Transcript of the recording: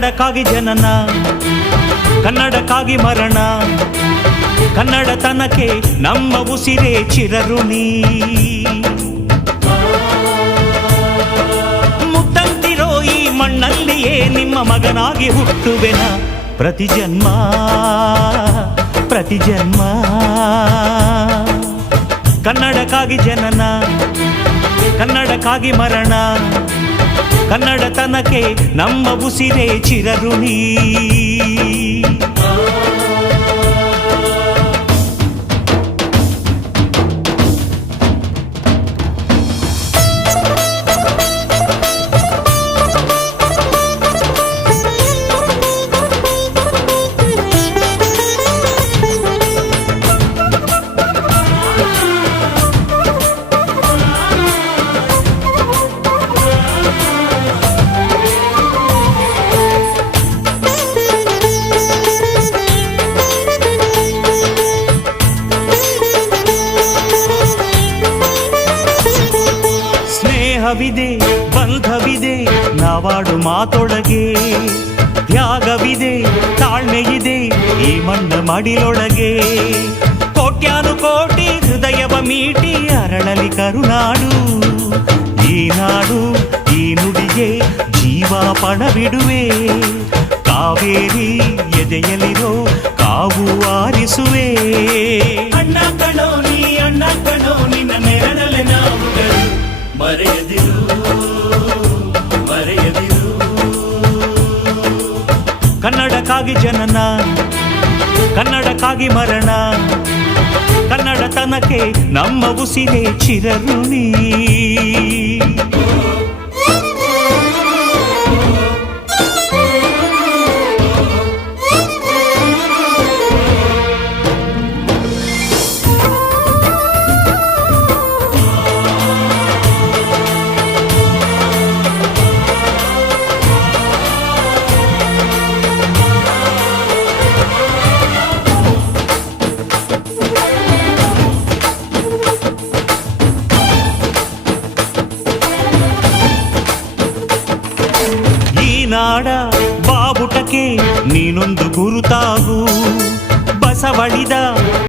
ಕನ್ನಡಕ್ಕಾಗಿ ಜನನ, ಕನ್ನಡಕ್ಕಾಗಿ ಮರಣ, ಕನ್ನಡತನಕ್ಕೆ ನಮ್ಮ ಉಸಿರೇ ಚಿರಋಣಿ. ಮುತ್ತಂತಿರೋ ಈ ಮಣ್ಣಲ್ಲಿಯೇ ನಿಮ್ಮ ಮಗನಾಗಿ ಹುಟ್ಟುವೆನ ಪ್ರತಿ ಜನ್ಮ ಪ್ರತಿ ಜನ್ಮ. ಕನ್ನಡಕ್ಕಾಗಿ ಜನನ, ಕನ್ನಡಕ್ಕಾಗಿ ಮರಣ, ಕನ್ನಡತನಕ್ಕೆ ನಮ್ಮ ಉಸಿರೇ ಚಿರಋಣಿ. ಸ್ನೇಹವಿದೆ, ಬಂಧವಿದೆ ನಾವಾಡು ಮಾತೊಳಗೆ, ತ್ಯಾಗವಿದೆ, ತಾಳ್ಮೆಯಿದೆ ಈ ಮಣ್ಣ ಮಡಿಲೊಳಗೆ. ಕೋಟ್ಯಾನು ಕೋಟಿ ಹೃದಯವ ಮೀಟಿ ಅರಳಲಿ ಕರುನಾಡು. ಈ ನಾಡು ಈ ನುಡಿಗೆ ಜೀವ ಪಣವಿಡುವೆ. ಕಾವೇರಿ ಎದೆಯಲಿರೋ ಕಾವು ಆರಿಸುವೆ. ಅಣ್ಣ ಕಣೋ ನೀ ಅಣ್ಣ ಕಣೋ ನಿನ್ನ ನೆರಳಲೆ ನಾವುಗಳು. ಮರೆಯದಿರು ಮರೆಯದಿರು. ಕನ್ನಡಕ್ಕಾಗಿ ಜನನ, ಕನ್ನಡಕ್ಕಾಗಿ ಮರಣ, ಕನ್ನಡತನಕ್ಕೆ ನಮ್ಮ ಉಸಿರೇ ಚಿರಋಣಿ. ನಾಡ ಬಾವುಟಕ್ಕೆ ನೀನೊಂದು ಗುರುತಾಗು. ಬಸವಳಿದ